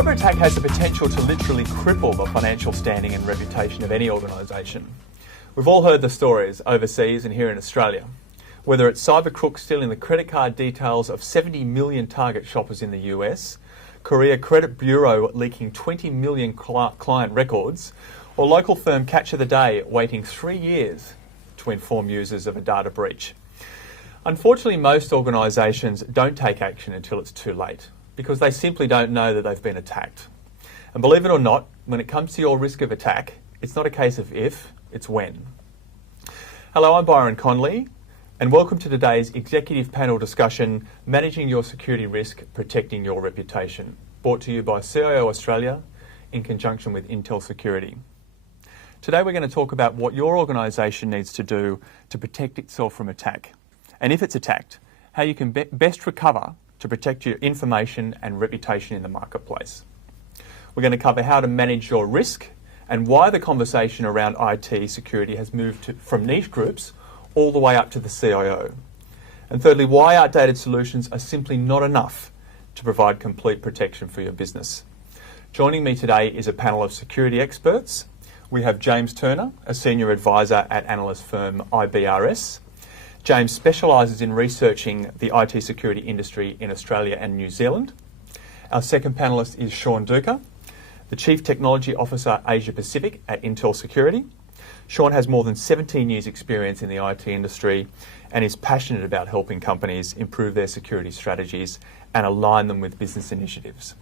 cyber attack has the potential to literally cripple the financial standing and reputation of any organisation. We've all heard the stories overseas and here in Australia. Whether it's cyber crooks stealing the credit card details of 70 million target shoppers in the US, Korea Credit Bureau leaking 20 million client records, or local firm Catch of the Day waiting 3 years to inform users of a data breach. Unfortunately, most organisations don't take action until it's too late, because they simply don't know that they've been attacked. And believe it or not, when it comes to your risk of attack, it's not a case of if, it's when. Hello, I'm Byron Conley, and welcome to today's executive panel discussion, Managing Your Security Risk, Protecting Your Reputation, brought to you by CIO Australia in conjunction with Intel Security. Today we're going to talk about what your organisation needs to do to protect itself from attack, to protect your information and reputation in the marketplace. We're going to cover how to manage your risk and why the conversation around IT security has moved from niche groups all the way up to the CIO. And thirdly, why outdated solutions are simply not enough to provide complete protection for your business. Joining me today is a panel of security experts. We have James Turner, a senior advisor at analyst firm IBRS. James specialises in researching the IT security industry in Australia and New Zealand. Our second panellist is Sean Duca, the Chief Technology Officer Asia Pacific at Intel Security. Sean has more than 17 years experience in the IT industry and is passionate about helping companies improve their security strategies and align them with business initiatives.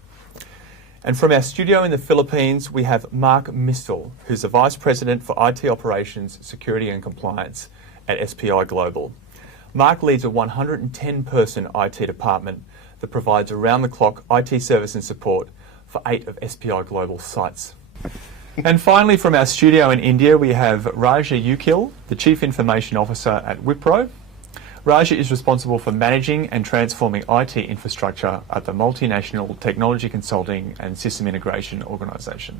And from our studio in the Philippines, we have Mark Mistel, who's the Vice President for IT Operations, Security and Compliance at SPI Global. Mark leads a 110-person IT department that provides around-the-clock IT service and support for 8 of SPI Global's sites. And finally, from our studio in India, we have Raja Ukil, the Chief Information Officer at Wipro. Raja is responsible for managing and transforming IT infrastructure at the multinational technology consulting and system integration organisation.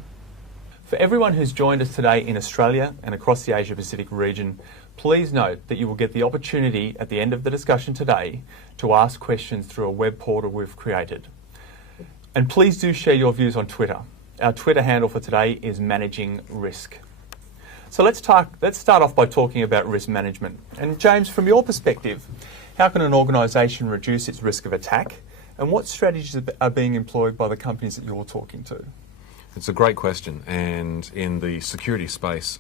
For everyone who's joined us today in Australia and across the Asia Pacific region, please note that you will get the opportunity at the end of the discussion today to ask questions through a web portal we've created. And please do share your views on Twitter. Our Twitter handle for today is Managing Risk. So let's start off by talking about risk management. And James, from your perspective, how can an organisation reduce its risk of attack? And what strategies are being employed by the companies that you're talking to? It's a great question. And in the security space,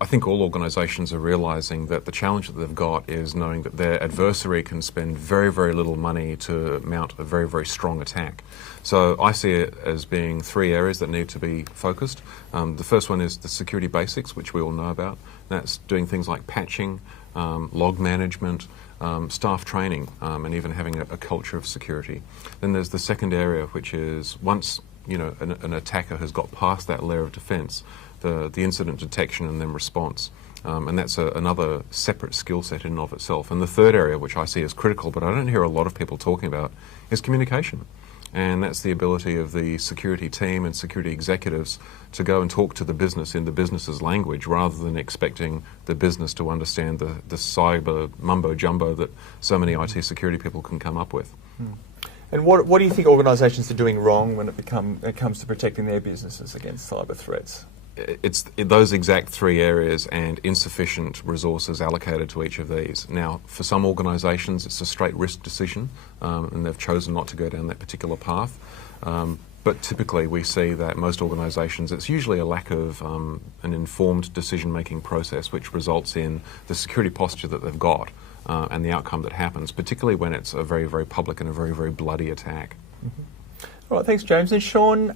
I think all organisations are realising that the challenge that they've got is knowing that their adversary can spend very, very little money to mount a very, very strong attack. So I see it as being 3 areas that need to be focused. The first one is the security basics, which we all know about. That's doing things like patching, log management, staff training, and even having a culture of security. Then there's the second area, which is once an attacker has got past that layer of defence, the incident detection and then response. And that's another separate skill set in and of itself. And the third area, which I see as critical, but I don't hear a lot of people talking about, is communication. And that's the ability of the security team and security executives to go and talk to the business in the business's language rather than expecting the business to understand the cyber mumbo-jumbo that so many IT security people can come up with. And what do you think organisations are doing wrong when it comes to protecting their businesses against cyber threats? It's those exact 3 areas and insufficient resources allocated to each of these. Now, for some organisations, it's a straight risk decision, and they've chosen not to go down that particular path. But typically, we see that most organisations, it's usually a lack of an informed decision-making process, which results in the security posture that they've got and the outcome that happens, particularly when it's a very, very public and a very, very bloody attack. Mm-hmm. All right, thanks, James. And Sean,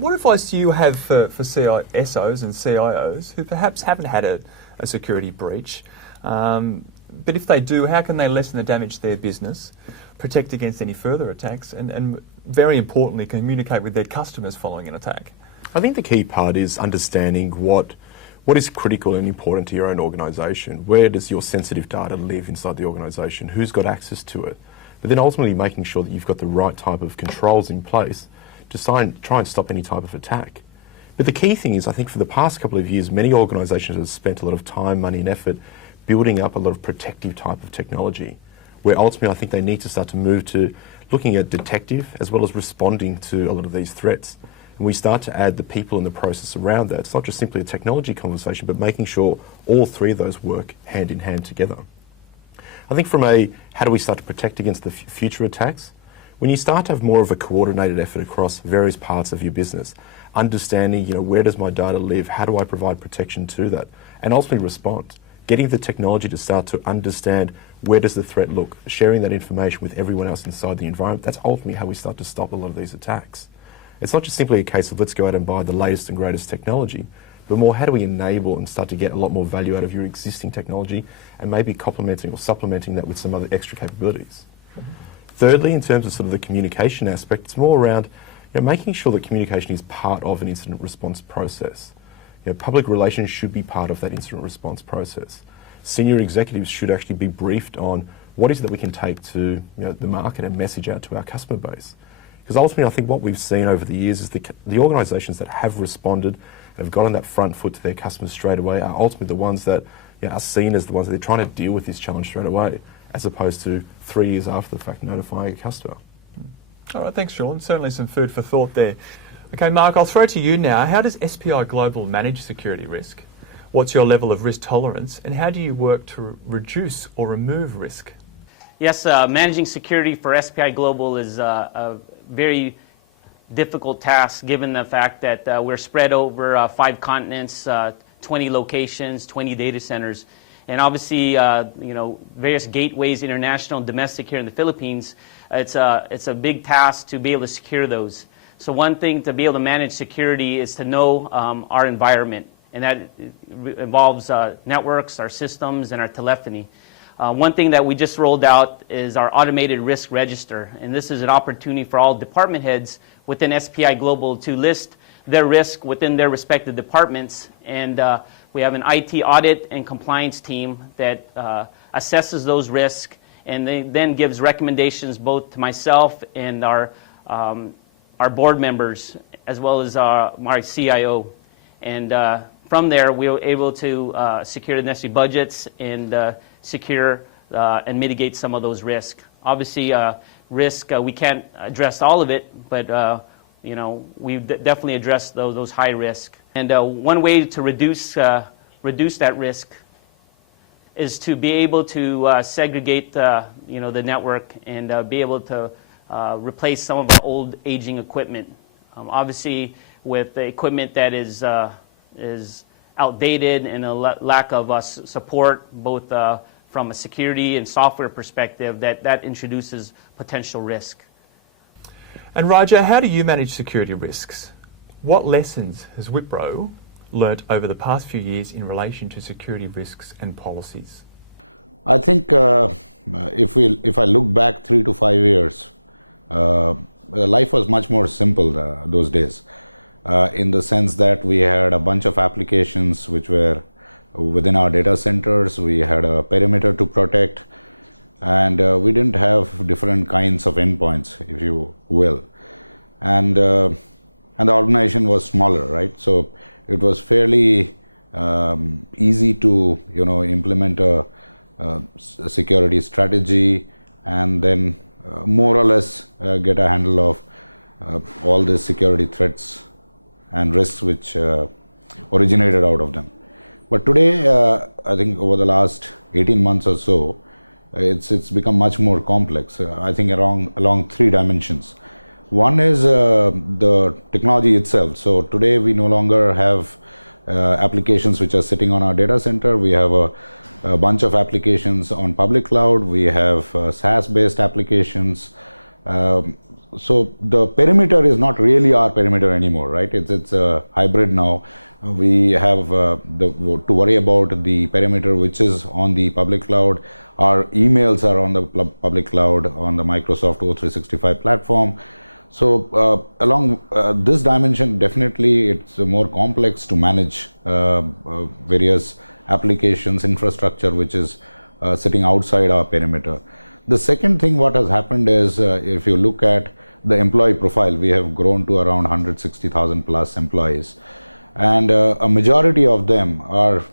what advice do you have for SOs and CIOs who perhaps haven't had a security breach, but if they do, how can they lessen the damage to their business, protect against any further attacks, and very importantly, communicate with their customers following an attack? I think the key part is understanding what is critical and important to your own organisation. Where does your sensitive data live inside the organisation? Who's got access to it? But then ultimately making sure that you've got the right type of controls in place to try and stop any type of attack. But the key thing is, I think for the past couple of years, many organisations have spent a lot of time, money and effort building up a lot of protective type of technology. where ultimately I think they need to start to move to looking at detective as well as responding to a lot of these threats. And we start to add the people in the process around that. It's not just simply a technology conversation, but making sure all three of those work hand in hand together. I think from a how do we start to protect against the future attacks, when you start to have more of a coordinated effort across various parts of your business, understanding, where does my data live, how do I provide protection to that, and ultimately respond. Getting the technology to start to understand where does the threat look, sharing that information with everyone else inside the environment, that's ultimately how we start to stop a lot of these attacks. It's not just simply a case of let's go out and buy the latest and greatest technology, but more how do we enable and start to get a lot more value out of your existing technology and maybe complementing or supplementing that with some other extra capabilities. Thirdly, in terms of sort of the communication aspect, it's more around making sure that communication is part of an incident response process. Public relations should be part of that incident response process. Senior executives should actually be briefed on what is it that we can take to the market and message out to our customer base. Because ultimately, I think what we've seen over the years is the organisations that have responded and have got on that front foot to their customers straight away are ultimately the ones that are seen as the ones that they're trying to deal with this challenge straight away, as opposed to 3 years after the fact notifying a customer. All right, thanks, Sean. Certainly some food for thought there. Okay, Mark, I'll throw to you now. How does SPI Global manage security risk? What's your level of risk tolerance, and how do you work to reduce or remove risk? Yes, managing security for SPI Global is a very difficult task given the fact that we're spread over 5 continents, 20 locations, 20 data centers. And obviously, various gateways, international and domestic here in the Philippines, it's a big task to be able to secure those. So one thing to be able to manage security is to know our environment, and that involves networks, our systems, and our telephony. One thing that we just rolled out is our automated risk register, and this is an opportunity for all department heads within SPI Global to list their risk within their respective departments, and we have an IT audit and compliance team that assesses those risks and then gives recommendations both to myself and our board members as well as our CIO. And from there, we were able to secure the necessary budgets and secure and mitigate some of those risks. Obviously, risk, we can't address all of it, but we've definitely addressed those high risk. And one way to reduce that risk is to be able to segregate the network and be able to replace some of our old aging equipment. Obviously, with the equipment that is outdated and a lack of support, both from a security and software perspective, that introduces potential risk. And Raja, how do you manage security risks? What lessons has Wipro learnt over the past few years in relation to security risks and policies? I think if I look back 3 to 5 years, life was much more simple those days, in the sense that we had a bunch of applications which were within our data centers. We had a perimeter to protect, and we didn't have different kinds of endpoints, if you will, and the organization was smaller, right? So it was fairly easy to implement a security strategy and then more or less get a handle of all the security threats and risks which originated out of them. But today, I think over the last 18 months or so, it's become much more complex. I think along 3 dimensions. One is the technology itself. So today we no longer have applications which are sitting on our data center. We have a bunch of applications on public cloud. We have SaaS-based applications. So the perimeter is not really our perimeter anymore, right? It's a hybrid now. We have to worry about the perimeter which is on the public cloud. Our emails are on the public cloud on the Microsoft O365 platform. So along this dimension, definitely it's more complex to manage various applications, infrastructure which is sitting outside our perimeter. The second thing what has happened is if you look at the employee profile, we have grown to around 160,000 plus employees. And a majority of them are,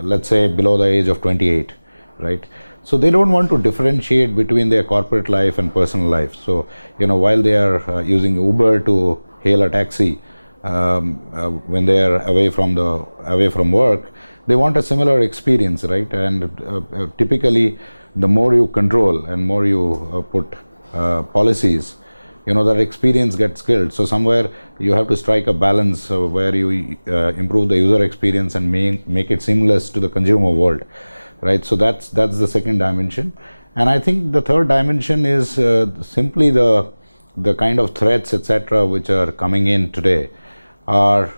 let's say below the age of 28, right? So they don't want to differentiate between their corporate life and personal life. So, while they are using Uber to hail a taxi when they are away from work, they want a similar experience, right? And typically, the more you control and more you put policies, that experience gets killed. So somewhere you have to strike a balance where you improve the user experience and make it seamless to the consumer world, right? So that's the second dimension. And I think the third dimension is simply the kind of threats, etc., which are coming in today are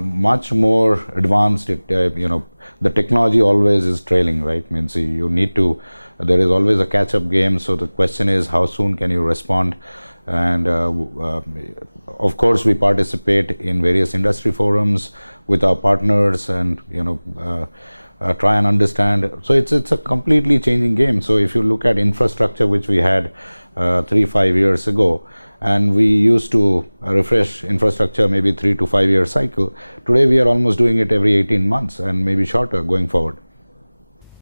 much more advanced. The technology always is trailing, right? Means there is always a catch-up game. So the question is, how soon can you respond? And of course, we participate in various industry forums with our partners, and try and understand. So it's a completely changing game. So if you look at infrastructure, which we had 3-5 years ago, and we used to refresh infrastructure maybe 3 to 5 year cycle. Today we are almost doing it every 18 months and maybe shorter going forward.